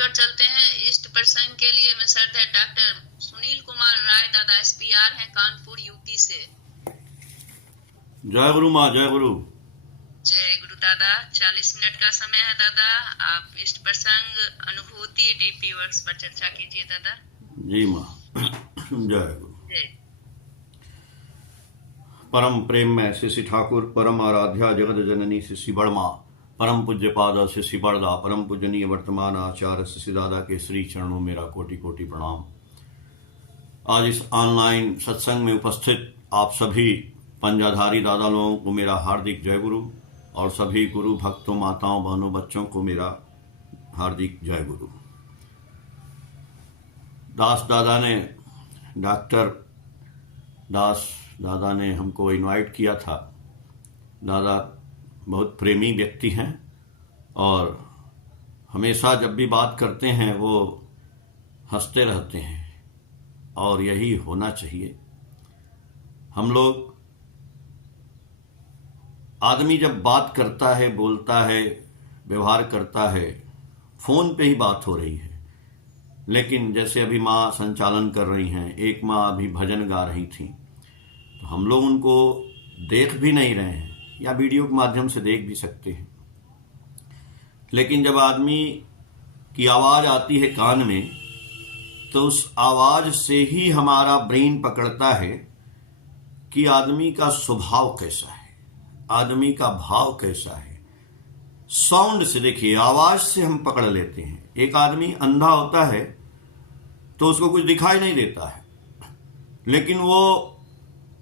और चलते हैं इष्ट प्रसंग के लिए। मैं श्रद्धेय डॉक्टर सुनील कुमार राय दादा SPR हैं कानपुर यूपी से। जय गुरु माँ, जय गुरु। जय गुरु दादा। 40 मिनट का समय है दादा। आप इष्ट प्रसंग अनुभूति DP वर्क्स पर चर्चा कीजिए दादा। जी माँ। जय गुरु। जय। परम प्रेम में शिशि ठाकुर, परम आराध्या जगत जननी शिशि बड़मा, परम पूज्य पाद शिशि बड़दा, परम पूजनीय वर्तमान आचार्य शिशि दादा के श्री चरणों मेरा कोटि कोटि प्रणाम। आज इस ऑनलाइन सत्संग में उपस्थित आप सभी पंजाधारी दादा लोगों को मेरा हार्दिक जय गुरु, और सभी गुरु भक्तों, माताओं, बहनों, बच्चों को मेरा हार्दिक जय गुरु। दास दादा ने, डॉक्टर दास दादा ने हमको इनवाइट किया था। दादा बहुत प्रेमी व्यक्ति हैं और हमेशा जब भी बात करते हैं वो हंसते रहते हैं, और यही होना चाहिए। हम लोग, आदमी जब बात करता है, बोलता है, व्यवहार करता है, फोन पे ही बात हो रही है, लेकिन जैसे अभी माँ संचालन कर रही हैं, एक माँ अभी भजन गा रही थी, तो हम लोग उनको देख भी नहीं रहे हैं, या वीडियो के माध्यम से देख भी सकते हैं, लेकिन जब आदमी की आवाज़ आती है कान में, तो उस आवाज़ से ही हमारा ब्रेन पकड़ता है कि आदमी का स्वभाव कैसा है, आदमी का भाव कैसा है। साउंड से, देखिए, आवाज़ से हम पकड़ लेते हैं। एक आदमी अंधा होता है तो उसको कुछ दिखाई नहीं देता है, लेकिन वो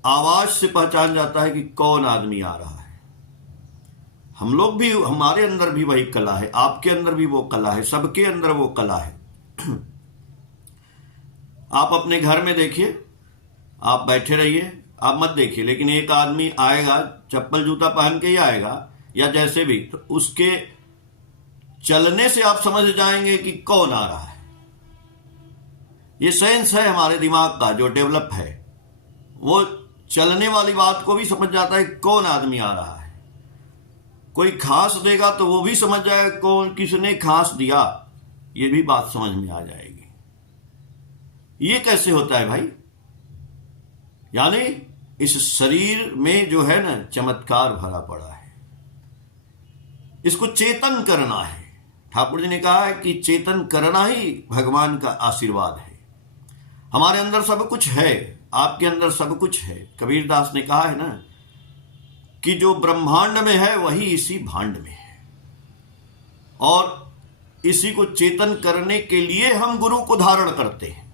आवाज़ से पहचान जाता है कि कौन आदमी आ रहा है। हम लोग भी, हमारे अंदर भी वही कला है, आपके अंदर भी वो कला है, सबके अंदर वो कला है। आप अपने घर में देखिए, आप बैठे रहिए, आप मत देखिए, लेकिन एक आदमी आएगा, चप्पल जूता पहन के ही आएगा, या जैसे भी, तो उसके चलने से आप समझ जाएंगे कि कौन आ रहा है। ये सेंस है हमारे दिमाग का जो डेवलप है, वो चलने वाली बात को भी समझ जाता है कौन आदमी आ रहा है। कोई खांस देगा तो वो भी समझ जाएगा कौन, किसने खांस दिया, ये भी बात समझ में आ जाएगी। ये कैसे होता है भाई? यानी इस शरीर में जो है ना, चमत्कार भरा पड़ा है, इसको चेतन करना है। ठाकुर जी ने कहा है कि चेतन करना ही भगवान का आशीर्वाद है। हमारे अंदर सब कुछ है, आपके अंदर सब कुछ है। कबीरदास ने कहा है ना कि जो ब्रह्मांड में है वही इसी भांड में है, और इसी को चेतन करने के लिए हम गुरु को धारण करते हैं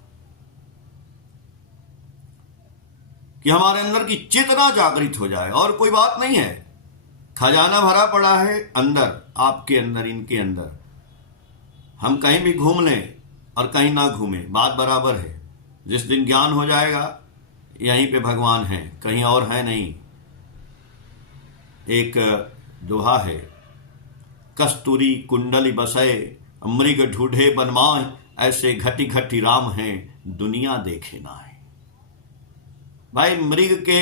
कि हमारे अंदर की चेतना जागृत हो जाए। और कोई बात नहीं है, खजाना भरा पड़ा है अंदर, आपके अंदर, इनके अंदर। हम कहीं भी घूम लें और कहीं ना घूमें, बात बराबर है। जिस दिन ज्ञान हो जाएगा, यहीं पे भगवान है, कहीं और है नहीं। एक दोहा है, कस्तूरी कुंडली बसए, मृग ढूढ़े बनमाए, ऐसे घटी घटी राम हैं, दुनिया देखे ना है। भाई, मृग के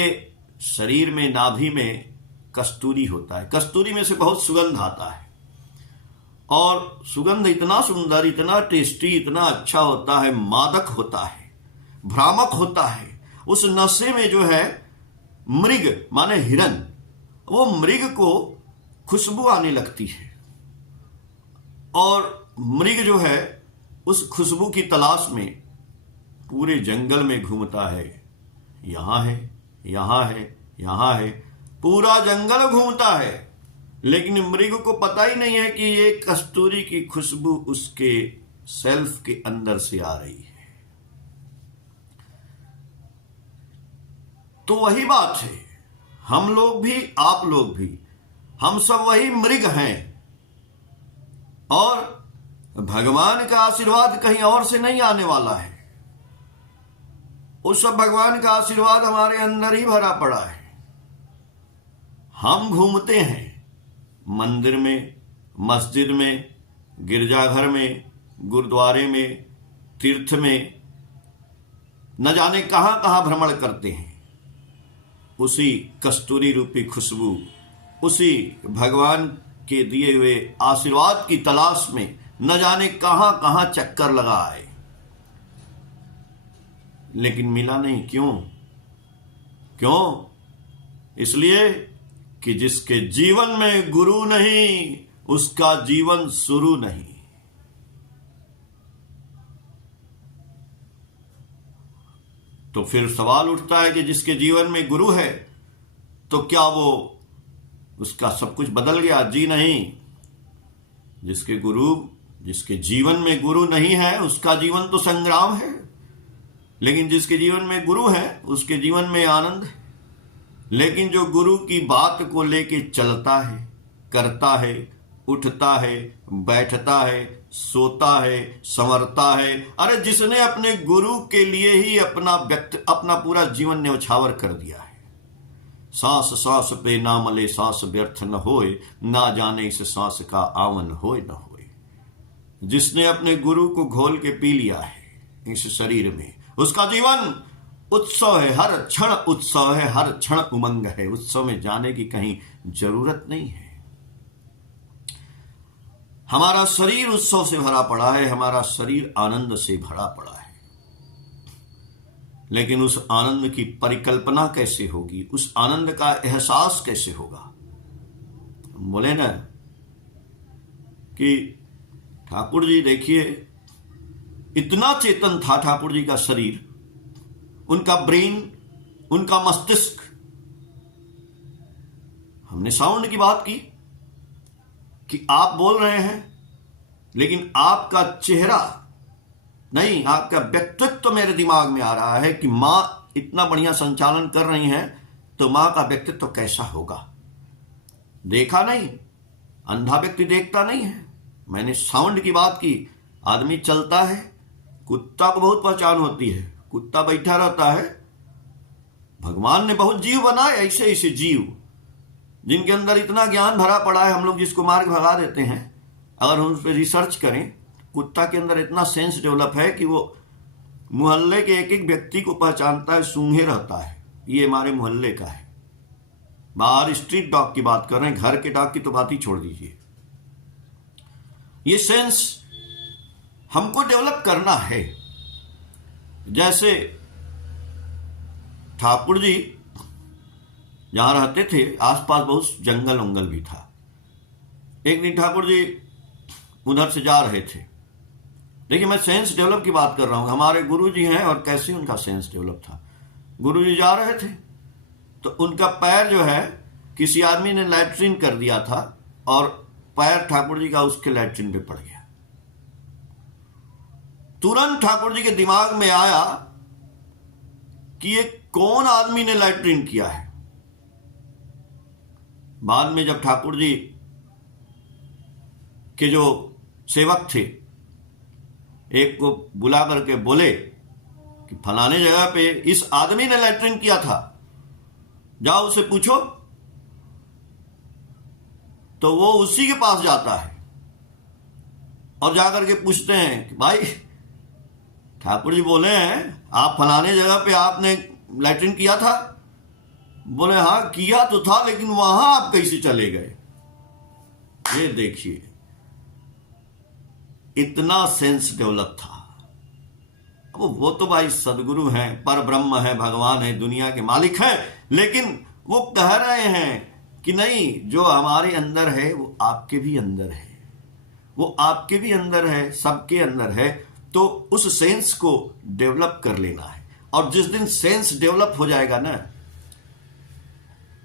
शरीर में, नाभि में कस्तूरी होता है, कस्तूरी में से बहुत सुगंध आता है, और सुगंध इतना सुंदर, इतना टेस्टी, इतना अच्छा होता है, मादक होता है, भ्रामक होता है। उस नशे में जो है, मृग माने हिरन, वो मृग को खुशबू आने लगती है, और मृग जो है उस खुशबू की तलाश में पूरे जंगल में घूमता है। यहाँ है, यहाँ है, यहाँ है, पूरा जंगल घूमता है, लेकिन मृग को पता ही नहीं है कि ये कस्तूरी की खुशबू उसके सेल्फ के अंदर से आ रही है। तो वही बात है, हम लोग भी, आप लोग भी, हम सब वही मृग हैं, और भगवान का आशीर्वाद कहीं और से नहीं आने वाला है। उस सब भगवान का आशीर्वाद हमारे अंदर ही भरा पड़ा है। हम घूमते हैं मंदिर में, मस्जिद में, गिरजाघर में, गुरुद्वारे में, तीर्थ में, न जाने कहां कहां भ्रमण करते हैं। उसी कस्तूरी रूपी खुशबू, उसी भगवान के दिए हुए आशीर्वाद की तलाश में न जाने कहां कहां चक्कर लगा आए, लेकिन मिला नहीं। क्यों? इसलिए कि जिसके जीवन में गुरु नहीं उसका जीवन शुरू नहीं। तो फिर सवाल उठता है कि जिसके जीवन में गुरु है तो क्या वो उसका सब कुछ बदल गया? जी नहीं। जिसके जीवन में गुरु नहीं है उसका जीवन तो संग्राम है, लेकिन जिसके जीवन में गुरु है उसके जीवन में आनंद है। लेकिन जो गुरु की बात को लेके चलता है, करता है, उठता है, बैठता है, सोता है, संवरता है, अरे जिसने अपने गुरु के लिए ही अपना पूरा जीवन न्यौछावर कर दिया है। सांस सांस पे ना मले सांस व्यर्थ न होए, ना जाने इस सांस का आवन होए न होए। जिसने अपने गुरु को घोल के पी लिया है इस शरीर में, उसका जीवन उत्सव है, हर क्षण उत्सव है, हर क्षण उमंग है। उत्सव में जाने की कहीं जरूरत नहीं है। हमारा शरीर उत्सव से भरा पड़ा है, हमारा शरीर आनंद से भरा पड़ा है, लेकिन उस आनंद की परिकल्पना कैसे होगी, उस आनंद का एहसास कैसे होगा? बोले ना कि ठाकुर जी देखिए, इतना चेतन था ठाकुर जी का शरीर, उनका ब्रेन, उनका मस्तिष्क। हमने साउंड की बात की कि आप बोल रहे हैं, लेकिन आपका चेहरा नहीं, आपका व्यक्तित्व तो मेरे दिमाग में आ रहा है कि मां इतना बढ़िया संचालन कर रही हैं, तो मां का व्यक्तित्व तो कैसा होगा? देखा नहीं, अंधा व्यक्ति देखता नहीं है। मैंने साउंड की बात की। आदमी चलता है, कुत्ता को बहुत पहचान होती है, कुत्ता बैठा रहता है। भगवान ने बहुत जीव बनाए, ऐसे ऐसे जीव जिनके अंदर इतना ज्ञान भरा पड़ा है। हम लोग जिसको मार्ग भगा देते हैं, अगर हम उस पर रिसर्च करें, कुत्ता के अंदर इतना सेंस डेवलप है कि वो मोहल्ले के एक एक व्यक्ति को पहचानता है, सूंघे रहता है, ये हमारे मोहल्ले का है। बाहर स्ट्रीट डॉग की बात कर रहे हैं, घर के डॉग की तो बात ही छोड़ दीजिए। ये सेंस हमको डेवलप करना है। जैसे ठाकुर जी जहां रहते थे, आसपास बहुत जंगल वंगल भी था। एक दिन ठाकुर जी उधर से जा रहे थे। देखिए, मैं सेंस डेवलप की बात कर रहा हूं। हमारे गुरु जी हैं और कैसे उनका सेंस डेवलप था। गुरु जी जा रहे थे तो उनका पैर जो है, किसी आदमी ने लैट्रिन कर दिया था और पैर ठाकुर जी का उसके लैट्रिन पे पड़ गया। तुरंत ठाकुर जी के दिमाग में आया कि ये कौन आदमी ने लैट्रिन किया है। बाद में जब ठाकुर जी के जो सेवक थे, एक को बुला करके बोले कि फलाने जगह पे इस आदमी ने लैट्रिन किया था, जाओ उसे पूछो। तो वो उसी के पास जाता है और जाकर के पूछते हैं कि भाई, ठाकुर जी बोले हैं आप फलाने जगह पे आपने लैट्रिन किया था। बोले हाँ किया तो था, लेकिन वहां आप कैसे चले गए? ये देखिए, इतना सेंस डेवलप था। वो तो भाई सदगुरु हैं, पर ब्रह्म है, भगवान है, दुनिया के मालिक हैं, लेकिन वो कह रहे हैं कि नहीं, जो हमारे अंदर है वो आपके भी अंदर है, वो आपके भी अंदर है, सबके अंदर है। तो उस सेंस को डेवलप कर लेना है। और जिस दिन सेंस डेवलप हो जाएगा ना,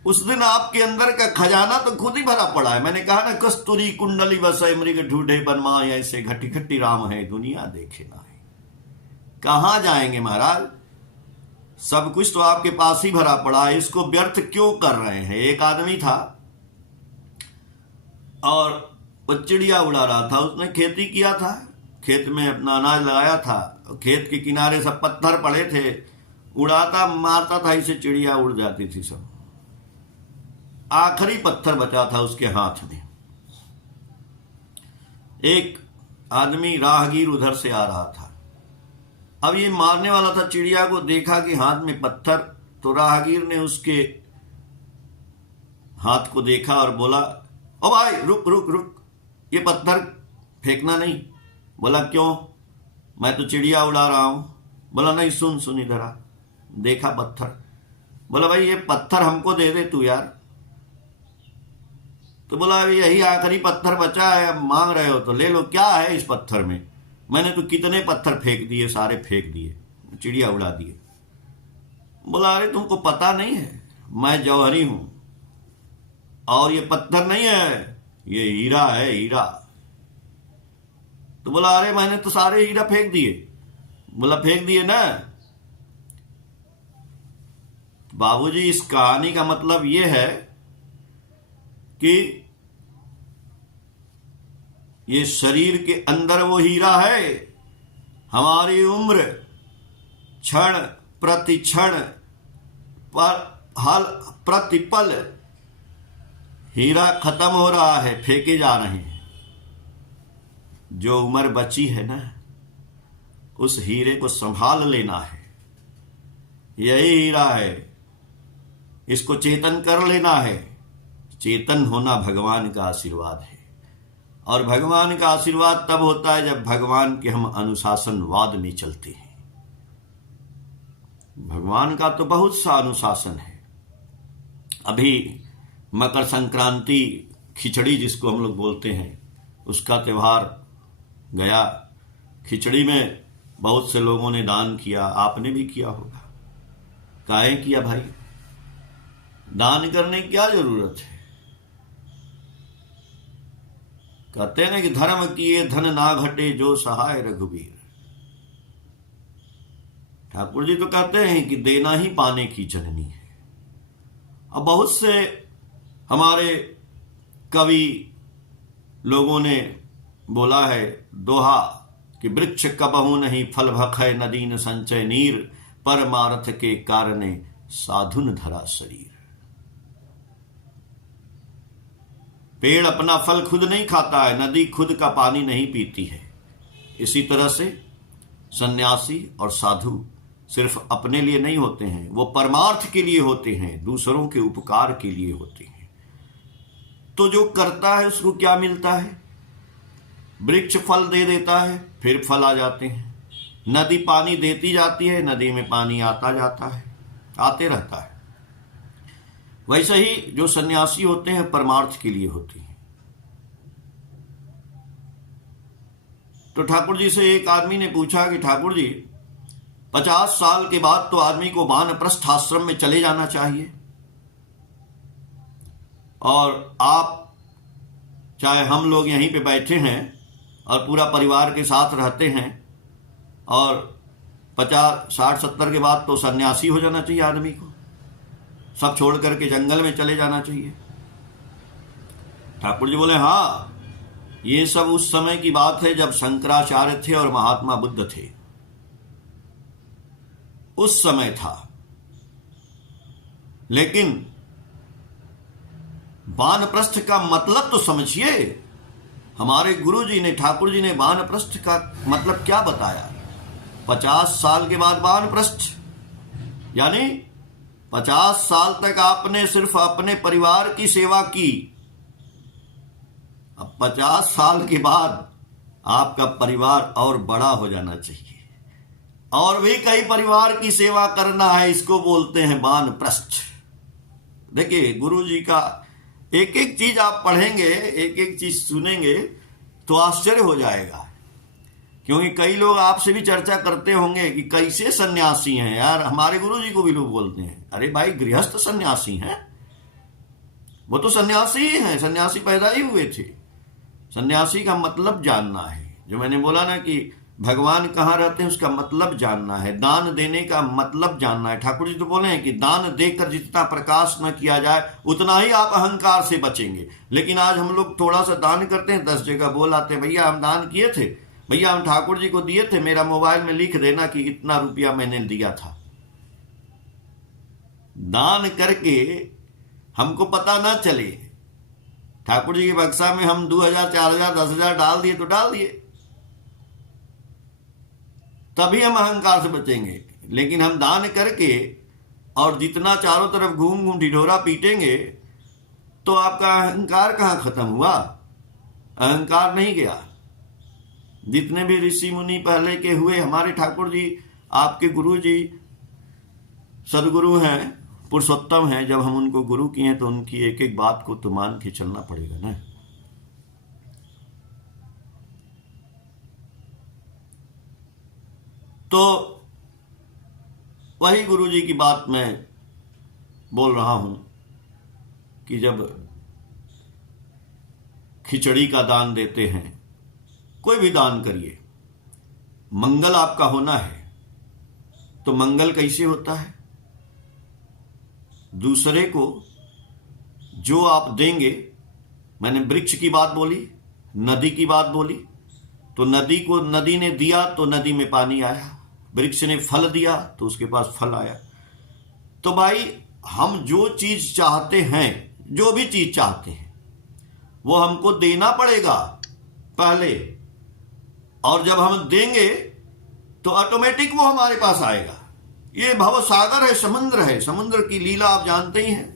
उस दिन आपके अंदर का खजाना तो खुद ही भरा पड़ा है। मैंने कहा ना, कस्तूरी कुंडली बसै मृग ढूंढे बनमाए, ऐसे घटी घटी राम है दुनिया देखे ना है। कहां जाएंगे महाराज? सब कुछ तो आपके पास ही भरा पड़ा है, इसको व्यर्थ क्यों कर रहे हैं? एक आदमी था और वो चिड़िया उड़ा रहा था। उसने खेती किया था, खेत में अपना अनाज लगाया था, खेत के किनारे सब पत्थर पड़े थे, उड़ाता मारता था, इसे चिड़िया उड़ जाती थी सब। आखिरी पत्थर बचा था उसके हाथ में। एक आदमी राहगीर उधर से आ रहा था। अब ये मारने वाला था चिड़िया को, देखा कि हाथ में पत्थर, तो राहगीर ने उसके हाथ को देखा और बोला, ओ भाई रुक रुक रुक, ये पत्थर फेंकना नहीं। बोला क्यों? मैं तो चिड़िया उड़ा रहा हूं। बोला नहीं, सुन सुन इधर आ। देखा पत्थर। बोला भाई ये पत्थर हमको दे दे तू यार। तो बोला यही आखिरी पत्थर बचा है, अब मांग रहे हो तो ले लो, क्या है इस पत्थर में? मैंने तो कितने पत्थर फेंक दिए, सारे फेंक दिए, चिड़िया उड़ा दिए। बोला अरे तुमको पता नहीं है, मैं जौहरी हूं और ये पत्थर नहीं है, ये हीरा है, हीरा। तो बोला अरे मैंने तो सारे हीरा फेंक दिए। बोला फेंक दिए ना। बाबूजी इस कहानी का मतलब ये है कि ये शरीर के अंदर वो हीरा है। हमारी उम्र क्षण प्रति क्षण पर हल प्रतिपल हीरा खत्म हो रहा है, फेंके जा रहे हैं। जो उम्र बची है ना, उस हीरे को संभाल लेना है। यही हीरा है, इसको चेतन कर लेना है। चेतन होना भगवान का आशीर्वाद है, और भगवान का आशीर्वाद तब होता है जब भगवान के हम अनुशासनवाद में चलते हैं। भगवान का तो बहुत सा अनुशासन है। अभी मकर संक्रांति, खिचड़ी जिसको हम लोग बोलते हैं, उसका त्योहार गया। खिचड़ी में बहुत से लोगों ने दान किया, आपने भी किया होगा। काहे किया भाई? दान करने की क्या जरूरत है? कहते हैं ना कि धर्म किए धन ना घटे, जो सहाय रघुबीर। ठाकुर जी तो कहते हैं कि देना ही पाने की जननी है। अब बहुत से हमारे कवि लोगों ने बोला है दोहा कि वृक्ष कबहू नहीं फल भखै, नदीन संचय नीर, परमार्थ के कारणे साधुन धरा शरीर। पेड़ अपना फल खुद नहीं खाता है, नदी खुद का पानी नहीं पीती है। इसी तरह से सन्यासी और साधु सिर्फ अपने लिए नहीं होते हैं, वो परमार्थ के लिए होते हैं, दूसरों के उपकार के लिए होते हैं। तो जो करता है उसको क्या मिलता है? वृक्ष फल दे देता है, फिर फल आ जाते हैं। नदी पानी देती जाती है, नदी में पानी आता जाता है, आते रहता है। वैसे ही जो सन्यासी होते हैं परमार्थ के लिए होते हैं। तो ठाकुर जी से एक आदमी ने पूछा कि ठाकुर जी 50 साल के बाद तो आदमी को वानप्रस्थ आश्रम में चले जाना चाहिए, और आप चाहे हम लोग यहीं पे बैठे हैं और पूरा परिवार के साथ रहते हैं, और 50, 60, 70 के बाद तो सन्यासी हो जाना चाहिए आदमी को, सब छोड़ करके जंगल में चले जाना चाहिए। ठाकुर जी बोले हाँ, ये सब उस समय की बात है जब शंकराचार्य थे और महात्मा बुद्ध थे, उस समय था। लेकिन वानप्रस्थ का मतलब तो समझिए। हमारे गुरु जी ने, ठाकुर जी ने वानप्रस्थ का मतलब क्या बताया? 50 साल के बाद वानप्रस्थ, यानी 50 साल तक आपने सिर्फ अपने परिवार की सेवा की। अब 50 साल के बाद आपका परिवार और बड़ा हो जाना चाहिए, और भी कई परिवार की सेवा करना है। इसको बोलते हैं वानप्रस्थ। देखिए गुरु जी का एक एक चीज आप पढ़ेंगे, एक एक चीज सुनेंगे तो आश्चर्य हो जाएगा। क्योंकि कई लोग आपसे भी चर्चा करते होंगे कि कैसे सन्यासी हैं यार। हमारे गुरु जी को भी लोग बोलते हैं अरे भाई गृहस्थ सन्यासी हैं, वो तो सन्यासी ही हैं, सन्यासी पैदा ही हुए थे। सन्यासी का मतलब जानना है। जो मैंने बोला ना कि भगवान कहाँ रहते हैं उसका मतलब जानना है, दान देने का मतलब जानना है। ठाकुर जी तो बोले हैं कि दान देकर जितना प्रकाश न किया जाए उतना ही आप अहंकार से बचेंगे। लेकिन आज हम लोग थोड़ा सा दान करते हैं, 10 जगह बोल आते हैं भैया हम दान किए थे, भैया हम ठाकुर जी को दिए थे, मेरा मोबाइल में लिख देना कि इतना रुपया मैंने दिया था। दान करके हमको पता ना चले, ठाकुर जी के बक्सा में हम 2000, 4000, 10,000 डाल दिए तो डाल दिए, तभी हम अहंकार से बचेंगे। लेकिन हम दान करके और जितना चारों तरफ घूम घूम ढिढोरा पीटेंगे तो आपका अहंकार कहाँ खत्म हुआ? अहंकार नहीं गया। जितने भी ऋषि मुनि पहले के हुए, हमारे ठाकुर जी आपके गुरु जी सदगुरु हैं, पुरुषोत्तम हैं। जब हम उनको गुरु किए तो उनकी एक एक बात को तो मान के चलना पड़ेगा ना। तो वही गुरु जी की बात मैं बोल रहा हूं कि जब खिचड़ी का दान देते हैं, कोई भी दान करिए, मंगल आपका होना है। तो मंगल कैसे होता है? दूसरे को जो आप देंगे, मैंने वृक्ष की बात बोली, नदी की बात बोली, तो नदी को नदी ने दिया तो नदी में पानी आया, वृक्ष ने फल दिया तो उसके पास फल आया। तो भाई हम जो चीज चाहते हैं, जो भी चीज चाहते हैं, वो हमको देना पड़ेगा पहले, और जब हम देंगे तो ऑटोमेटिक वो हमारे पास आएगा। ये भव सागर है, समुद्र है, समुद्र की लीला आप जानते ही हैं।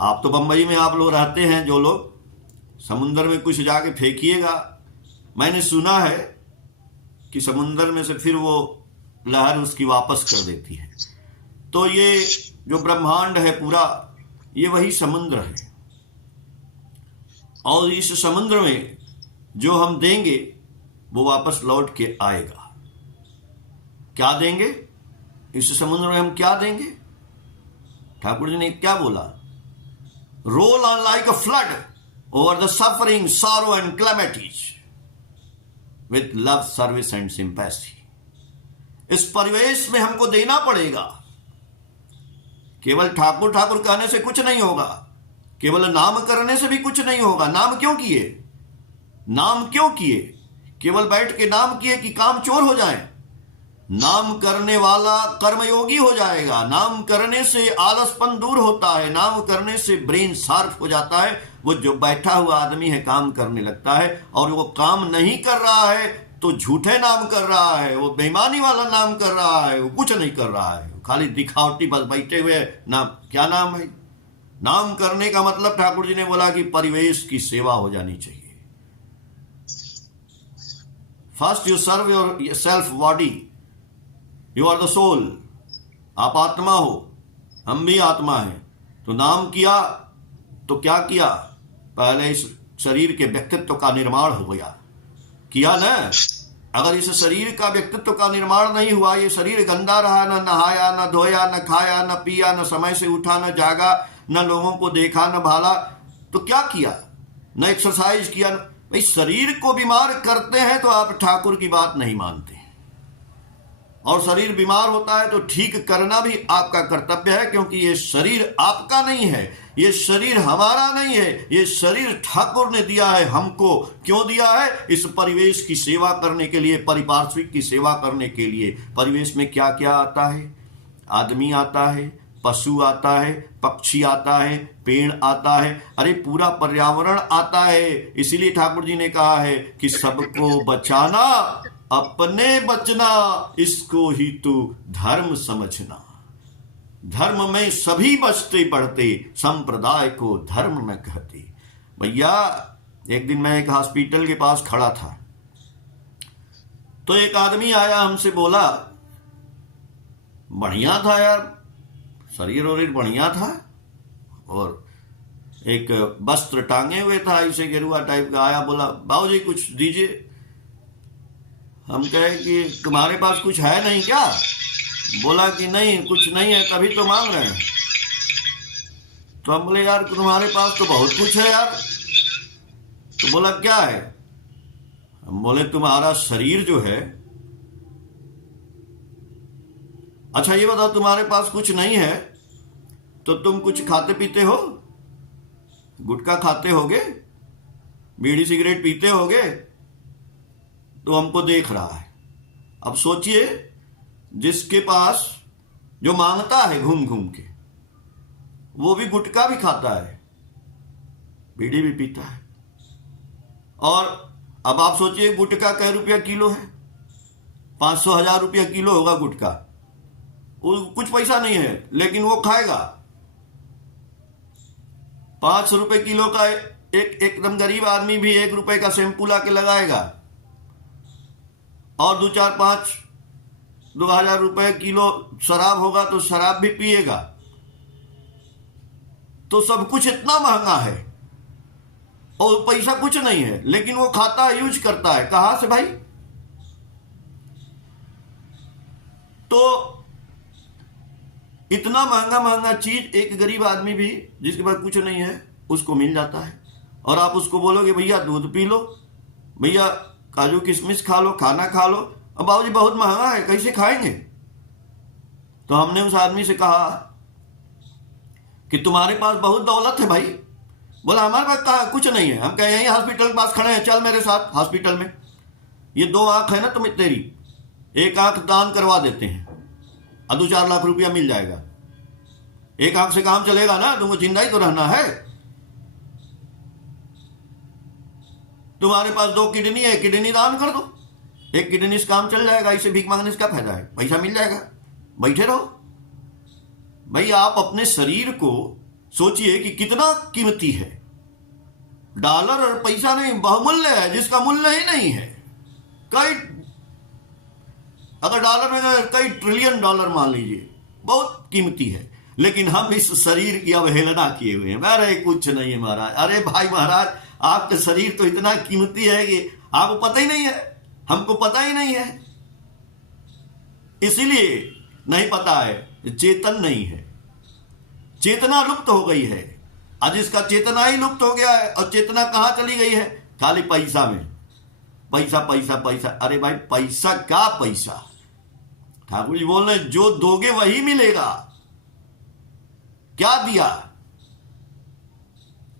आप तो बंबई में आप लोग रहते हैं, जो लोग समुद्र में कुछ जाके फेंकिएगा, मैंने सुना है कि समुद्र में से फिर वो लहर उसकी वापस कर देती है। तो ये जो ब्रह्मांड है पूरा, ये वही समुद्र है, और इस समुद्र में जो हम देंगे वो वापस लौट के आएगा। क्या देंगे? इस समुद्र में हम क्या देंगे? ठाकुर जी ने क्या बोला? Roll on like a flood over the suffering, sorrow and calamities with love, service and sympathy. इस परिवेश में हमको देना पड़ेगा। केवल ठाकुर ठाकुर कहने से कुछ नहीं होगा, केवल नाम करने से भी कुछ नहीं होगा। नाम क्यों किए? नाम क्यों किए? केवल बैठ के नाम किए कि काम चोर हो जाए? नाम करने वाला कर्मयोगी हो जाएगा। नाम करने से आलसपन दूर होता है, नाम करने से ब्रेन शार्प हो जाता है। वो जो बैठा हुआ आदमी है काम करने लगता है, और वो काम नहीं कर रहा है तो झूठे नाम कर रहा है, वो बेईमानी वाला नाम कर रहा है, वो कुछ नहीं कर रहा है, खाली दिखावटी बस बैठे हुए नाम। क्या नाम है? नाम करने का मतलब ठाकुर जी ने बोला कि परिवेश की सेवा हो जानी चाहिए। First you serve yourself body, you are the soul. आप आत्मा हो, हम भी आत्मा हैं। तो नाम किया तो क्या किया? पहले इस शरीर के व्यक्तित्व का निर्माण हो गया, किया ना। अगर इस शरीर का व्यक्तित्व का निर्माण नहीं हुआ, ये शरीर गंदा रहा, न नहाया, न धोया, न खाया, न पिया, न समय से उठा, न जागा, न लोगों को देखा, न भाला, तो क्या किया? न एक्सरसाइज किया। भाई शरीर को बीमार करते हैं तो आप ठाकुर की बात नहीं मानते, और शरीर बीमार होता है तो ठीक करना भी आपका कर्तव्य है, क्योंकि ये शरीर आपका नहीं है, ये शरीर हमारा नहीं है, ये शरीर ठाकुर ने दिया है हमको। क्यों दिया है? इस परिवेश की सेवा करने के लिए, परिपार्श्विक की सेवा करने के लिए। परिवेश में क्या क्या आता है? आदमी आता है, पशु आता है, पक्षी आता है, पेड़ आता है, अरे पूरा पर्यावरण आता है। इसीलिए ठाकुर जी ने कहा है कि सबको बचाना, अपने बचना, इसको ही तू धर्म समझना। धर्म में सभी बचते पढ़ते, संप्रदाय को धर्म में कहते। भैया एक दिन मैं एक हॉस्पिटल के पास खड़ा था, तो एक आदमी आया, हमसे बोला, बढ़िया था यार, शरीर और बढ़िया था, और एक वस्त्र टांगे हुए था ऐसे गेरुआ टाइप का। आया, बोला बाबूजी कुछ दीजिए। हम कहे कि तुम्हारे पास कुछ है नहीं क्या? बोला कि नहीं कुछ नहीं है, तभी तो मांग रहे हैं। तो हम बोले यार तुम्हारे पास तो बहुत कुछ है यार। तो बोला क्या है? हम बोले तुम्हारा शरीर जो है। अच्छा ये बताओ, तुम्हारे पास कुछ नहीं है तो तुम कुछ खाते पीते हो? गुटखा खाते होगे, बीड़ी सिगरेट पीते होगे, तो हमको देख रहा है। अब सोचिए, जिसके पास जो मांगता है घूम घूम के, वो भी गुटखा भी खाता है, बीड़ी भी पीता है, और अब आप सोचिए गुटखा कै रुपया किलो है? 500-1000 रुपया किलो होगा गुटखा। कुछ पैसा नहीं है लेकिन वो खाएगा। 5 रुपए किलो का एकदम गरीब आदमी भी 1 रुपए का शैम्पू ला के लगाएगा और 2-4-5-2,000 रुपए किलो शराब होगा तो शराब भी पिएगा। तो सब कुछ इतना महंगा है और पैसा कुछ नहीं है, लेकिन वो खाता है, यूज करता है। कहां से भाई? तो इतना महंगा महंगा चीज एक गरीब आदमी भी जिसके पास कुछ नहीं है उसको मिल जाता है, और आप उसको बोलोगे भैया दूध पी लो, भैया काजू किशमिश खा लो, खाना खा लो, अब बाबूजी बहुत महंगा है, कैसे खाएंगे? तो हमने उस आदमी से कहा कि तुम्हारे पास बहुत दौलत है भाई। बोला हमारे पास कहा कुछ नहीं है। हम कहे यहीं हॉस्पिटल के पास खड़े हैं, चल मेरे साथ हॉस्पिटल में। ये 2 आंख है ना तुम्हें, तेरी 1 आंख दान करवा देते हैं और 2-4 लाख रुपया मिल जाएगा। 1 आंख से काम चलेगा ना, तुमको जिंदा ही तो रहना है। तुम्हारे पास 2 किडनी है, किडनी दान कर दो, 1 किडनी से काम चल जाएगा। इसे भीख मांगने से क्या फायदा है? पैसा मिल जाएगा, बैठे रहो। भाई आप अपने शरीर को सोचिए कि कितना कीमती है। डॉलर और पैसा नहीं, बहुमूल्य है, जिसका मूल्य ही नहीं है। अगर डॉलर में कई ट्रिलियन डॉलर मान लीजिए, बहुत कीमती है। लेकिन हम इस शरीर की अवहेलना किए हुए हैं। अरे कुछ नहीं है महाराज। अरे भाई महाराज, आपका शरीर तो इतना कीमती है कि आपको पता ही नहीं है, हमको पता ही नहीं है। इसीलिए नहीं पता है, चेतन नहीं है, चेतना लुप्त हो गई है। आज इसका चेतना ही लुप्त हो गया है। और चेतना कहां चली गई है? खाली पैसा में। पैसा पैसा पैसा। अरे भाई पैसा क्या पैसा? ठाकुर जी बोल रहे जो दोगे वही मिलेगा। क्या दिया?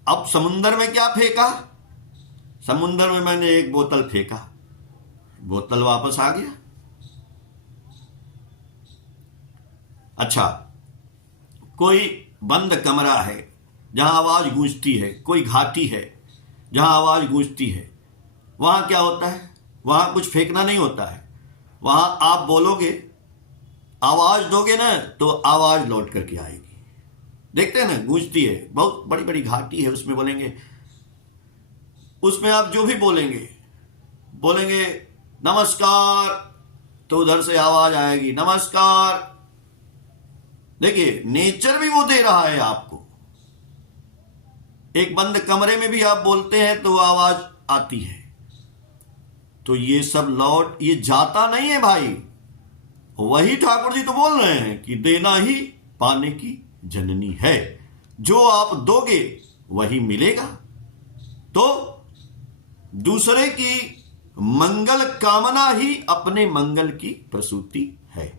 अब समुंदर में क्या फेंका? समुंदर में मैंने 1 बोतल फेंका, बोतल वापस आ गया। अच्छा, कोई बंद कमरा है जहां आवाज गूंजती है, कोई घाटी है जहां आवाज गूंजती है, वहां क्या होता है? वहां कुछ फेंकना नहीं होता है। वहां आप बोलोगे, आवाज दोगे ना, तो आवाज लौट करके आएगी। देखते हैं ना, गूंजती है, बहुत बड़ी बड़ी घाटी है, उसमें बोलेंगे, उसमें आप जो भी बोलेंगे नमस्कार, तो उधर से आवाज आएगी नमस्कार। देखिए नेचर भी वो दे रहा है आपको। एक बंद कमरे में भी आप बोलते हैं तो आवाज आती है। तो ये सब ये जाता नहीं है भाई। वही ठाकुर जी तो बोल रहे हैं कि देना ही पाने की जननी है। जो आप दोगे वही मिलेगा। तो दूसरे की मंगल कामना ही अपने मंगल की प्रसूति है।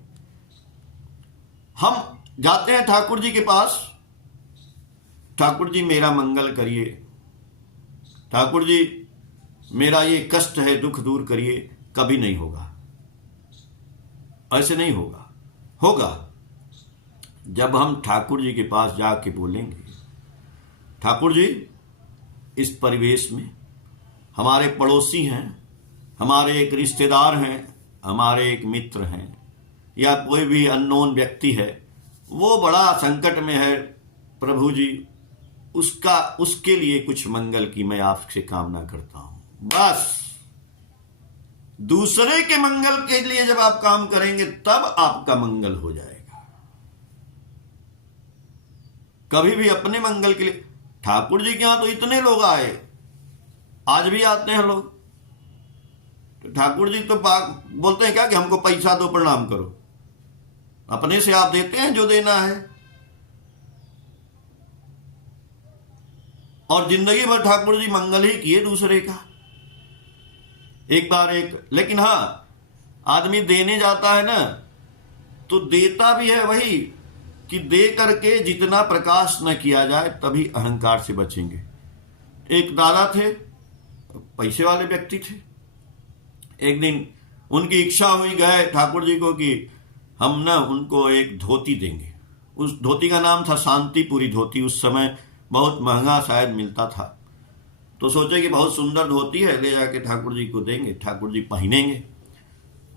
हम जाते हैं ठाकुर जी के पास, ठाकुर जी मेरा मंगल करिए, ठाकुर जी मेरा ये कष्ट है, दुख दूर करिए। कभी नहीं होगा, ऐसे नहीं होगा। होगा जब हम ठाकुर जी के पास जाके बोलेंगे, ठाकुर जी इस परिवेश में हमारे पड़ोसी हैं, हमारे एक रिश्तेदार हैं, हमारे एक मित्र हैं, या कोई भी अननोन व्यक्ति है, वो बड़ा संकट में है, प्रभु जी उसके लिए कुछ मंगल की मैं आपसे कामना करता हूं। बस दूसरे के मंगल के लिए जब आप काम करेंगे तब आपका मंगल हो जाएगा। कभी भी अपने मंगल के लिए। ठाकुर जी के यहां तो इतने लोग आए, आज भी आते हैं लोग, तो ठाकुर जी तो बोलते हैं क्या कि हमको पैसा दो, प्रणाम करो। अपने से आप देते हैं जो देना है, और जिंदगी भर ठाकुर जी मंगल ही किए दूसरे का। एक बार लेकिन हां, आदमी देने जाता है ना, तो देता भी है वही कि दे करके जितना प्रकाश न किया जाए, तभी अहंकार से बचेंगे। एक दादा थे, पैसे वाले व्यक्ति थे। एक दिन उनकी इच्छा हुई, गए ठाकुर जी को कि हम ना उनको एक धोती देंगे। उस धोती का नाम था शांतिपुरी धोती। उस समय बहुत महंगा शायद मिलता था। तो सोचे कि बहुत सुंदर धोती है, ले जाके ठाकुर जी को देंगे, ठाकुर जी पहनेंगे।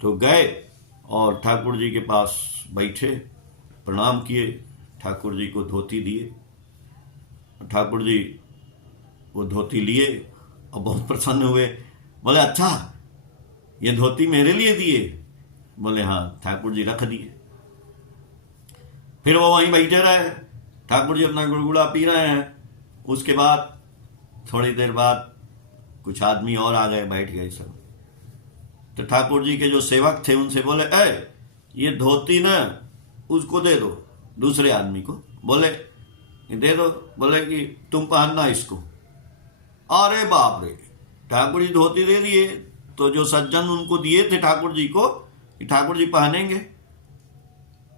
तो गए और ठाकुर जी के पास बैठे, प्रणाम किए, ठाकुर जी को धोती दिए। ठाकुर जी वो धोती लिए और बहुत प्रसन्न हुए। बोले अच्छा ये धोती मेरे लिए दिए? बोले हाँ, ठाकुर जी रख दिए। फिर वो वहीं बैठे रहे, ठाकुर जी अपना गुड़गुड़ा पी रहे हैं। उसके बाद थोड़ी देर बाद कुछ आदमी और आ गए, बैठ गए सब। तो ठाकुर जी के जो सेवक थे उनसे बोले ये धोती ना उसको दे दो, दूसरे आदमी को। बोले दे दो। बोले कि तुम पहनना इसको। अरे बाप रे, ठाकुर जी धोती दे दिए तो जो सज्जन उनको दिए थे ठाकुर जी को कि ठाकुर जी पहनेंगे,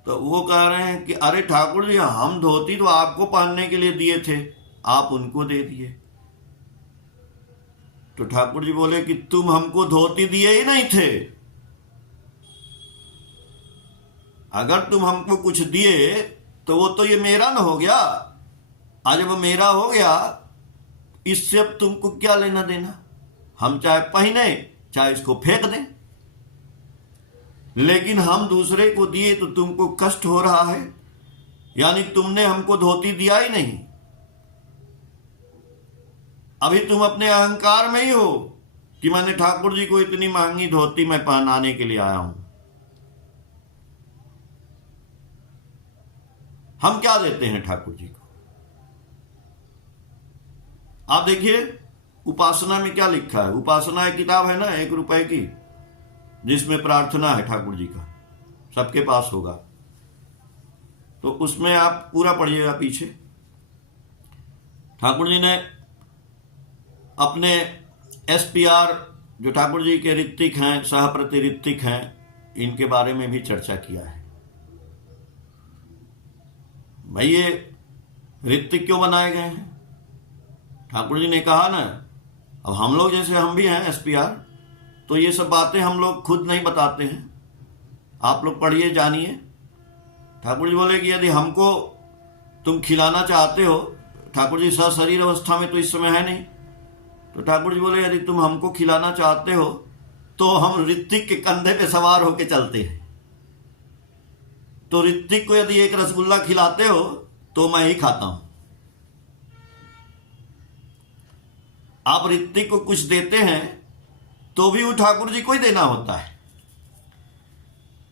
तो वो कह रहे हैं कि अरे ठाकुर जी हम धोती तो आपको पहनने के लिए दिए थे, आप उनको दे दिए। तो ठाकुर जी बोले कि तुम हमको धोती दिए ही नहीं थे, अगर तुम हमको कुछ दिए तो वो तो ये मेरा न हो गया। आज जब मेरा हो गया इससे अब तुमको क्या लेना देना, हम चाहे पहने चाहे इसको फेंक दें, लेकिन हम दूसरे को दिए तो तुमको कष्ट हो रहा है, यानी तुमने हमको धोती दिया ही नहीं। अभी तुम अपने अहंकार में ही हो कि मैंने ठाकुर जी को इतनी महंगी धोती मैं पहनाने के लिए आया हूं। हम क्या देते हैं ठाकुर जी को? आप देखिए उपासना में क्या लिखा है। उपासना एक किताब है ना, 1 रुपए की, जिसमें प्रार्थना है ठाकुर जी का, सबके पास होगा, तो उसमें आप पूरा पढ़िएगा पीछे। ठाकुर जी ने अपने SPR जो ठाकुर जी के ऋत्विक हैं, सहप्रति ऋत्विक हैं, इनके बारे में भी चर्चा किया है। भाई ये ऋत्विक क्यों बनाए गए हैं? ठाकुर जी ने कहा ना, अब हम लोग जैसे हम भी हैं SPR, तो ये सब बातें हम लोग खुद नहीं बताते हैं, आप लोग पढ़िए जानिए। ठाकुर जी बोले कि यदि हमको तुम खिलाना चाहते हो, ठाकुर जी सशरीर अवस्था में तो इस समय है नहीं, तो ठाकुर जी बोले यदि तुम हमको खिलाना चाहते हो तो हम ऋत्विक के कंधे पे सवार होके चलते हैं। तो ऋत्विक को यदि एक रसगुल्ला खिलाते हो तो मैं ही खाता हूं। आप ऋत्विक को कुछ देते हैं तो भी वो ठाकुर जी को ही देना होता है।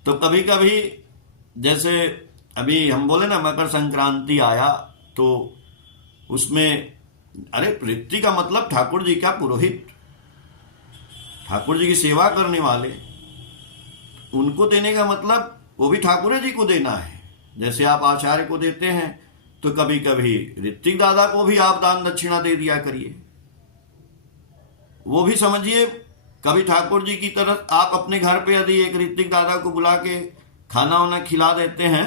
तो कभी कभी जैसे अभी हम बोले ना मकर संक्रांति आया, तो उसमें अरे ऋत्विक का मतलब ठाकुर जी का पुरोहित, ठाकुर जी की सेवा करने वाले, उनको देने का मतलब वो भी ठाकुर जी को देना है। जैसे आप आचार्य को देते हैं तो कभी कभी ऋत्विक दादा को भी आप दान दक्षिणा दे दिया करिए। वो भी समझिए कभी ठाकुर जी की तरफ आप अपने घर पे यदि एक ऋत्विक दादा को बुला के खाना वाना खिला देते हैं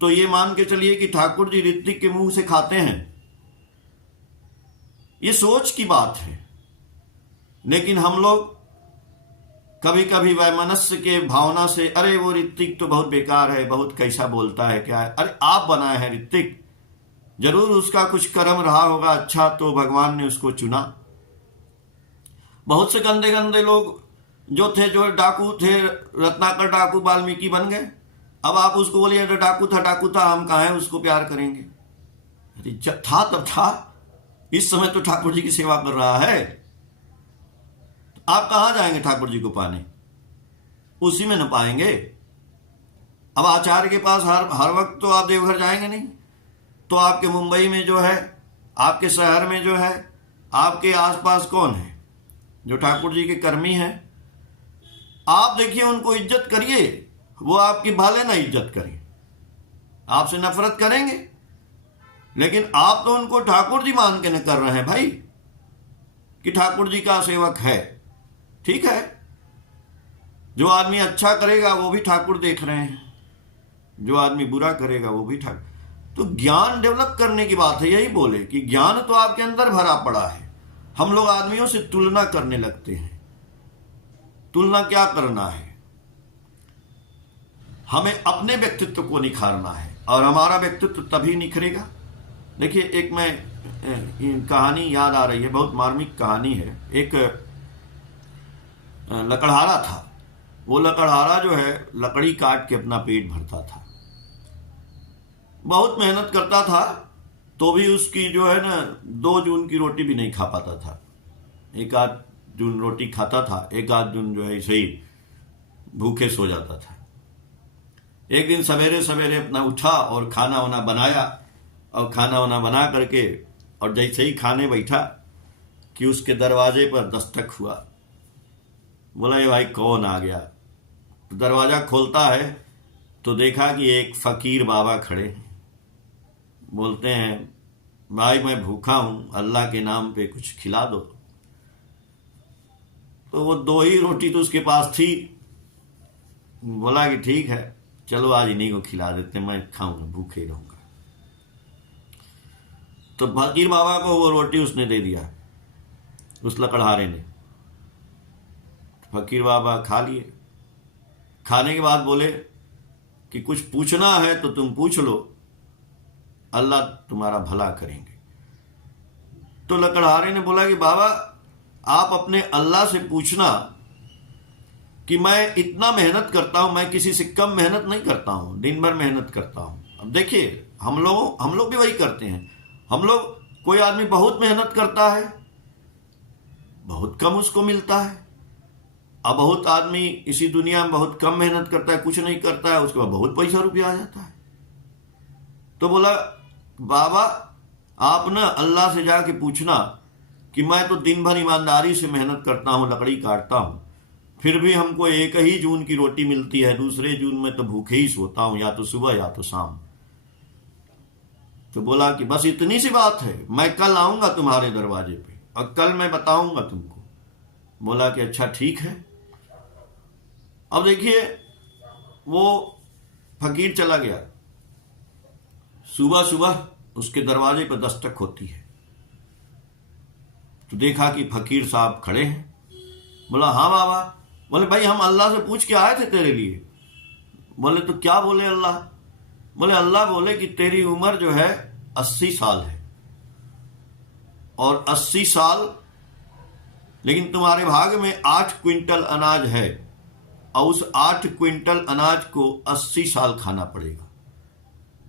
तो ये मान के चलिए कि ठाकुर जी ऋत्विक के मुंह से खाते हैं। ये सोच की बात है, लेकिन हम लोग कभी कभी वैमनस्य के भावना से अरे वो ऋत्विक तो बहुत बेकार है, बहुत कैसा बोलता है, क्या है। अरे आप बनाए हैं ऋत्विक, जरूर उसका कुछ कर्म रहा होगा अच्छा, तो भगवान ने उसको चुना। बहुत से गंदे गंदे लोग जो थे, जो डाकू थे, रत्नाकर डाकू वाल्मीकि बन गए। अब आप उसको बोलिए डाकू था, हम कहाँ हैं उसको प्यार करेंगे? अरे जब था तब था, इस समय तो ठाकुर जी की सेवा कर रहा है। आप कहां जाएंगे ठाकुर जी को पाने? उसी में न पाएंगे। अब आचार्य के पास हर वक्त तो आप देवघर जाएंगे नहीं, तो आपके मुंबई में जो है, आपके शहर में जो है, आपके आसपास कौन है जो ठाकुर जी के कर्मी हैं? आप देखिए उनको इज्जत करिए, वो आपकी भले ना इज्जत करें, आपसे नफरत करेंगे, लेकिन आप तो उनको ठाकुर जी मान के न कर रहे हैं भाई कि ठाकुर जी का सेवक है। ठीक है, जो आदमी अच्छा करेगा वो भी ठाकुर देख रहे हैं, जो आदमी बुरा करेगा वो भी ठाकुर। तो ज्ञान डेवलप करने की बात है। यही बोले कि ज्ञान तो आपके अंदर भरा पड़ा है। हम लोग आदमियों से तुलना करने लगते हैं। तुलना क्या करना है? हमें अपने व्यक्तित्व को निखारना है, और हमारा व्यक्तित्व तभी निखरेगा। देखिए एक मैं कहानी याद आ रही है, बहुत मार्मिक कहानी है। एक लकड़हारा था। वो लकड़हारा जो है लकड़ी काट के अपना पेट भरता था, बहुत मेहनत करता था। तो भी उसकी जो है ना 2 जून की रोटी भी नहीं खा पाता था। 1 आध जून रोटी खाता था, 1 आध जून जो है ऐसे ही भूखे सो जाता था। एक दिन सवेरे सवेरे अपना उठा और खाना वाना बनाया, और खाना वाना बना करके और जैसे ही खाने बैठा कि उसके दरवाजे पर दस्तक हुआ। बोला ये भाई कौन आ गया? तो दरवाज़ा खोलता है तो देखा कि एक फकीर बाबा खड़े हैं। बोलते हैं भाई मैं भूखा हूँ, अल्लाह के नाम पे कुछ खिला दो। तो वो 2 ही रोटी तो उसके पास थी। बोला कि ठीक है चलो आज इन्हीं को खिला देते, मैं खाऊंगा, भूखे रहूंगा। तो फकीर बाबा को वो रोटी उसने दे दिया, उस लकड़हारे ने। फकीर बाबा खा लिए। खाने के बाद बोले कि कुछ पूछना है तो तुम पूछ लो, अल्लाह तुम्हारा भला करेंगे। तो लकड़हारे ने बोला कि बाबा आप अपने अल्लाह से पूछना कि मैं इतना मेहनत करता हूं, मैं किसी से कम मेहनत नहीं करता हूं, दिन भर मेहनत करता हूं। अब देखिए हम लोग भी वही करते हैं। हम लोग, कोई आदमी बहुत मेहनत करता है, बहुत कम उसको मिलता है। अब बहुत आदमी इसी दुनिया में बहुत कम मेहनत करता है, कुछ नहीं करता है, उसके बाद बहुत पैसा रुपया आ जाता है। तो बोला बाबा आप ना अल्लाह से जाके पूछना कि मैं तो दिन भर ईमानदारी से मेहनत करता हूं, लकड़ी काटता हूं, फिर भी हमको 1 ही जून की रोटी मिलती है, दूसरे जून में तो भूखे ही सोता हूं, या तो सुबह या तो शाम। तो बोला कि बस इतनी सी बात है, मैं कल आऊंगा तुम्हारे दरवाजे पे और कल मैं बताऊंगा तुमको। बोला कि अच्छा ठीक है। अब देखिए वो फकीर चला गया। सुबह सुबह उसके दरवाजे पर दस्तक होती है तो देखा कि फकीर साहब खड़े हैं। बोला हाँ बाबा। बोले भाई हम अल्लाह से पूछ के आए थे तेरे लिए। बोले तो क्या बोले अल्लाह? बोले अल्लाह बोले कि तेरी उम्र जो है 80 साल है, और 80 साल, लेकिन तुम्हारे भाग में 8 क्विंटल अनाज है, और उस 8 क्विंटल अनाज को 80 साल खाना पड़ेगा।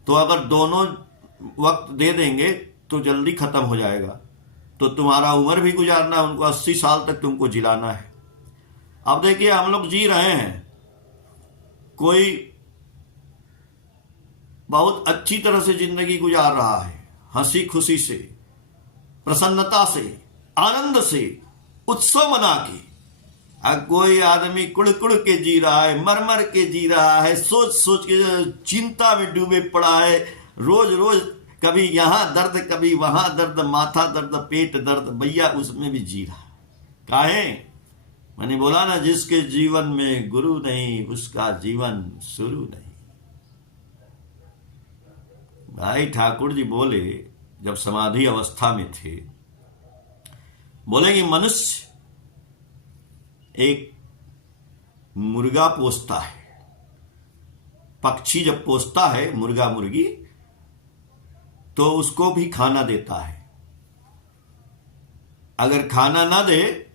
तो अगर दोनों वक्त दे देंगे तो जल्दी खत्म हो जाएगा। तो तुम्हारा उम्र भी गुजारना है, उनको 80 साल तक तुमको जिलाना है। अब देखिए हम लोग जी रहे हैं, कोई बहुत अच्छी तरह से जिंदगी गुजार रहा है, हंसी खुशी से, प्रसन्नता से, आनंद से, उत्सव मना के। कोई आदमी कुड़ कुड़ के जी रहा है, मर मर के जी रहा है, सोच सोच के चिंता में डूबे पड़ा है, रोज रोज कभी यहां दर्द कभी वहां दर्द, माथा दर्द, पेट दर्द, भैया उसमें भी जी रहा। काहे? मैंने बोला ना, जिसके जीवन में गुरु नहीं उसका जीवन शुरू नहीं। भाई ठाकुर जी बोले जब समाधि अवस्था में थे, बोले कि मनुष्य एक मुर्गा पोसता है, पक्षी जब पोसता है मुर्गा मुर्गी, तो उसको भी खाना देता है। अगर खाना ना दे,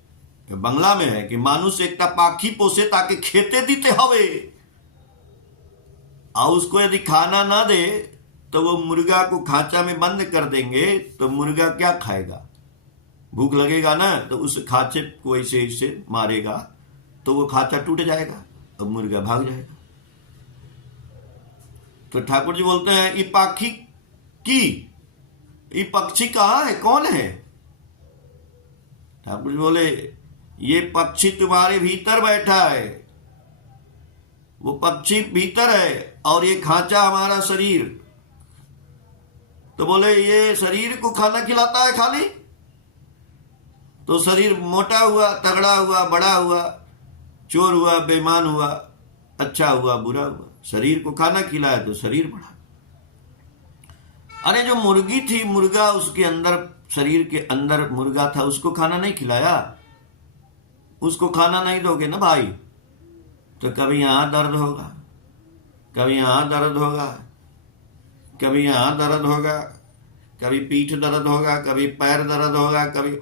बंगला में है कि मानुष एकटा पाखी पोसे ताकि खेते दीते हवे, और उसको यदि खाना ना दे तो वो मुर्गा को खांचा में बंद कर देंगे, तो मुर्गा क्या खाएगा? भूख लगेगा ना, तो उस खांचे को ऐसे ऐसे मारेगा तो वो खांचा टूट जाएगा और मुर्गा भाग जाएगा। तो ठाकुर जी बोलते हैं ये पाखी की, ये पक्षी कहाँ है, कौन है? ठाकुर जी बोले ये पक्षी तुम्हारे भीतर बैठा है, वो पक्षी भीतर है और ये खांचा हमारा शरीर। तो बोले ये शरीर को खाना खिलाता है खाली, तो शरीर मोटा हुआ, तगड़ा हुआ, बड़ा हुआ, चोर हुआ, बेईमान हुआ, अच्छा हुआ, बुरा हुआ। शरीर को खाना खिलाया तो शरीर बढ़ा। अरे जो मुर्गी थी, मुर्गा, उसके अंदर, शरीर के अंदर मुर्गा था, उसको खाना नहीं खिलाया, उसको खाना नहीं दोगे ना भाई, तो कभी यहां दर्द होगा, कभी यहां दर्द होगा, कभी यहां दर्द होगा, कभी पीठ दर्द होगा, कभी पैर दर्द होगा, कभी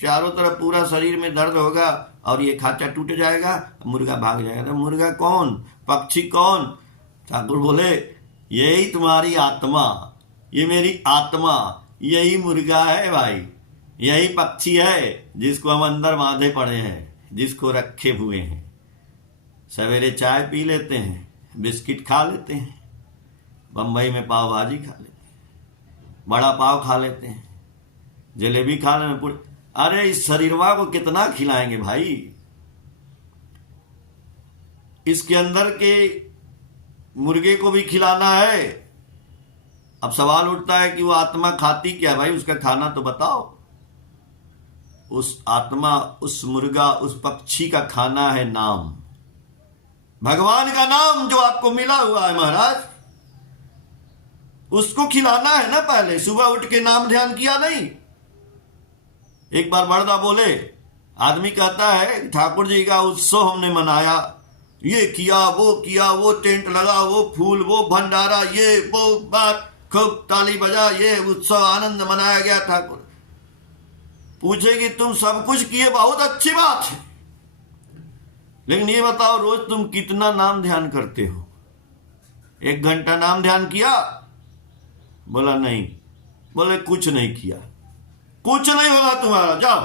चारों तरफ पूरा शरीर में दर्द होगा, और ये खांचा टूट जाएगा, मुर्गा भाग जाएगा। तो मुर्गा कौन, पक्षी कौन? ठाकुर बोले यही तुम्हारी आत्मा, ये मेरी आत्मा, यही मुर्गा है भाई, यही पक्षी है जिसको हम अंदर बांधे पड़े हैं, जिसको रखे हुए हैं। सवेरे चाय पी लेते हैं, बिस्किट खा लेते हैं, बम्बई में पाव भाजी खा लेते हैं, बड़ा पाव खा लेते हैं, जलेबी खा लेते हैं। अरे इस शरीरवा को कितना खिलाएंगे भाई? इसके अंदर के मुर्गे को भी खिलाना है। अब सवाल उठता है कि वो आत्मा खाती क्या भाई? उसका खाना तो बताओ। उस आत्मा, उस मुर्गा, उस पक्षी का खाना है नाम, भगवान का नाम जो आपको मिला हुआ है महाराज, उसको खिलाना है ना। पहले सुबह उठ के नाम ध्यान किया नहीं? एक बार बड़दा बोले, आदमी कहता है ठाकुर जी का उत्सव हमने मनाया, ये किया, वो टेंट लगा, वो फूल, वो भंडारा, ये वो बात, खूब ताली बजा, ये उत्सव आनंद मनाया गया। ठाकुर पूछे कि तुम सब कुछ किए, बहुत अच्छी बात है, लेकिन ये बताओ रोज तुम कितना नाम ध्यान करते हो? 1 घंटा नाम ध्यान किया? बोला नहीं। बोले कुछ नहीं किया। कुछ नहीं होगा तुम्हारा, जाओ।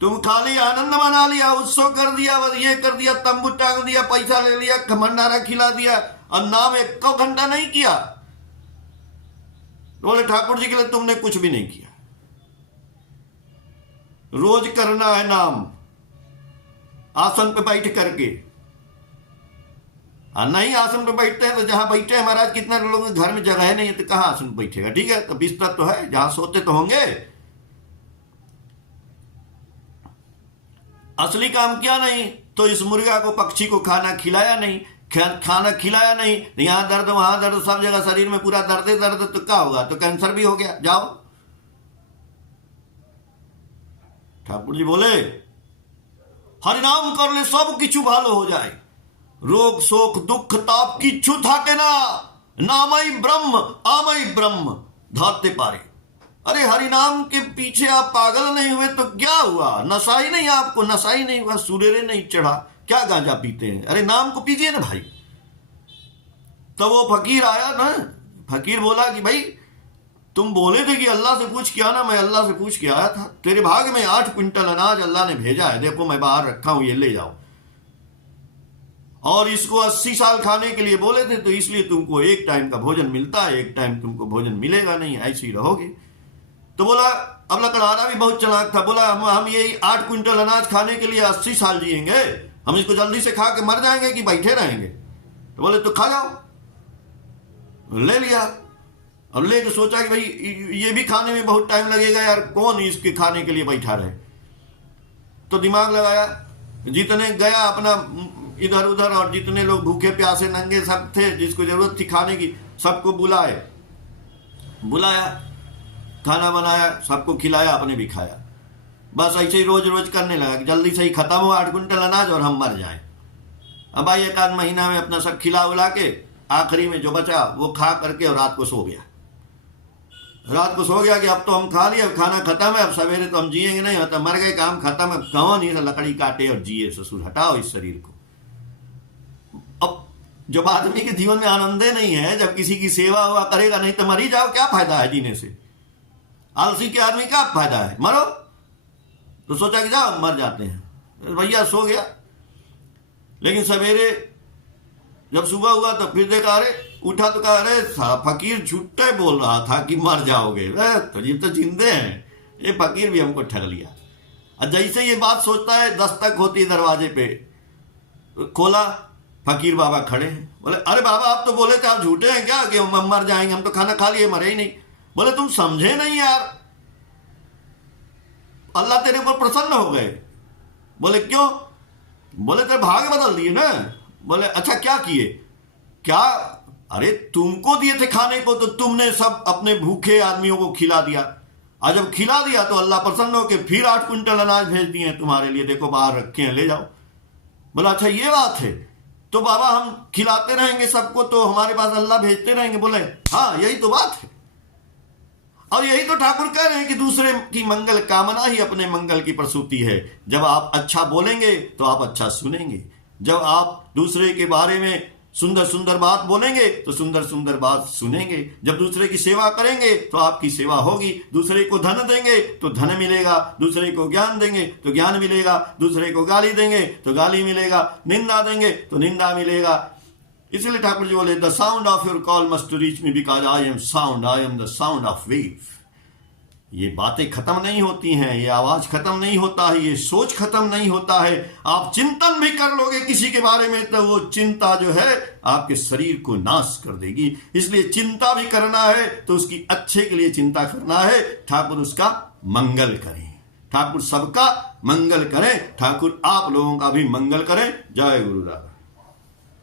तुम खाली आनंद मना लिया, उत्सव कर दिया, ये कर दिया, तंबू टांग दिया, पैसा ले लिया, भंडारा खिला दिया, और नाम 1 घंटा नहीं किया। बोले ठाकुर जी के लिए तुमने कुछ भी नहीं किया। रोज करना है नाम, आसन पे बैठ करके। नहीं आसन पे बैठते हैं तो जहां बैठे हैं महाराज, कितना लोगों के घर में जगह है नहीं है तो कहां आसन पे बैठेगा? ठीक है, तो बिस्तर तो है, जहां सोते तो होंगे। असली काम किया नहीं तो इस मुर्गा को, पक्षी को खाना खिलाया नहीं, खाना खिलाया नहीं, यहां दर्द वहां दर्द, सब जगह शरीर में पूरा दर्द दर्द, तो क्या होगा? तो कैंसर भी हो गया। जाओ। ठाकुर जी बोले हरिनाम कर ले, सब किछु भालो हो जाए, रोग शोक दुख ताप किच्छु थाके ना, नामई ब्रह्म आमई ब्रह्म धारते पारे। अरे हरिनाम के पीछे आप पागल नहीं हुए तो क्या हुआ? नशा ही नहीं, आपको नशा ही नहीं हुआ, सुरेरे नहीं चढ़ा, क्या गांजा पीते हैं? अरे नाम को पीजिए ना भाई। तो वो फकीर आया ना, फकीर बोला कि भाई तुम बोले थे कि अल्लाह से पूछ के आना, मैं अल्लाह से पूछ के आया था, तेरे भाग में 8 क्विंटल अनाज अल्लाह ने भेजा है, देखो मैं बाहर रखा हूं, ये ले जाओ। और इसको 80 साल खाने के लिए बोले थे, तो इसलिए तुमको 1 टाइम का भोजन मिलता है, 1 टाइम तुमको भोजन मिलेगा नहीं, ऐसे ही रहोगे। तो बोला, अब लकड़हारा भी बहुत चालाक था, बोला हम ये 8 क्विंटल अनाज खाने के लिए 80 साल जिएंगे, हम इसको जल्दी से खा के मर जाएंगे कि बैठे रहेंगे? तो बोले तो खा जाओ। ले लिया। अब लेके सोचा कि भाई ये भी खाने में बहुत टाइम लगेगा यार, कौन इसके खाने के लिए बैठा रहे? तो दिमाग लगाया, जितने गया अपना इधर उधर, और जितने लोग भूखे प्यासे नंगे सब थे, जिसको जरूरत थी खाने की, सबको बुलाया, खाना बनाया, सबको खिलाया, अपने भी खाया। बस ऐसे ही रोज रोज करने लगा कि जल्दी से ही खत्म हो 8 क्विंटल अनाज और हम मर जाएं। अब भाई 1 आध महीना में अपना सब खिला उला के, आखिरी में जो बचा वो खा करके और रात को सो गया। रात को सो गया कि अब तो हम खा लिया, अब खाना खत्म है, अब सवेरे तो हम जिएंगे नहीं, तो मर गए, काम खत्म है, कौन ही लकड़ी काटे और जिए? ससुर हटाओ इस शरीर को। अब जब आदमी के जीवन में आनंद नहीं है, जब किसी की सेवा हुआ करेगा नहीं तो मर ही जाओ, क्या फायदा है जीने से? आलसी के आदमी क्या फायदा है? मरो। तो सोचा कि जाओ मर जाते हैं, भैया सो गया। लेकिन सवेरे जब सुबह हुआ तो फिर देखा, अरे उठा तो कहा, अरे फकीर झूठे बोल रहा था कि मर जाओगे, तो ये तो जिंदे हैं, ये फकीर भी हमको ठग लिया। और जैसे ये बात सोचता है, दस्तक होती है दरवाजे पे, खोला, फकीर बाबा खड़े हैं। बोले अरे बाबा आप तो बोले थे आप झूठे हैं क्या कि हम मर जाएंगे, हम तो खाना खा लिए, मरे ही नहीं। बोले तुम समझे नहीं यार, अल्लाह तेरे ऊपर प्रसन्न हो गए। बोले क्यों? बोले तेरे भाग बदल दिए ना। बोले अच्छा क्या किए? क्या? अरे तुमको दिए थे खाने को, तो तुमने सब अपने भूखे आदमियों को खिला दिया, और जब खिला दिया तो अल्लाह प्रसन्न हो के फिर 8 क्विंटल अनाज भेज दिए हैं तुम्हारे लिए, देखो बाहर रखे हैं, ले जाओ। बोला अच्छा ये बात है, तो बाबा हम खिलाते रहेंगे सबको तो हमारे पास अल्लाह भेजते रहेंगे? बोले हाँ यही तो बात है, और यही तो ठाकुर कह रहे हैं कि दूसरे की मंगल कामना ही अपने मंगल की प्रसूति है। जब आप अच्छा बोलेंगे तो आप अच्छा सुनेंगे, जब आप दूसरे के बारे में सुंदर सुंदर बात बोलेंगे तो सुंदर सुंदर बात सुनेंगे। जब दूसरे की सेवा करेंगे तो आपकी सेवा होगी। दूसरे को धन देंगे तो धन मिलेगा, दूसरे को ज्ञान देंगे तो ज्ञान मिलेगा, दूसरे को गाली देंगे तो गाली मिलेगा, निंदा देंगे तो निंदा मिलेगा। इसलिए ठाकुर जी बोले, the sound of your call must reach me because I am sound, I am the sound of wave. ये बातें खत्म नहीं होती हैं, ये आवाज खत्म नहीं होता है, ये सोच खत्म नहीं होता है। आप चिंतन भी कर लोगे किसी के बारे में तो वो चिंता जो है आपके शरीर को नाश कर देगी। इसलिए चिंता भी करना है तो उसकी अच्छे के लिए चिंता करना है। ठाकुर उसका मंगल करें, ठाकुर सबका मंगल करें, ठाकुर आप लोगों का भी मंगल करें। जय गुरुदेव।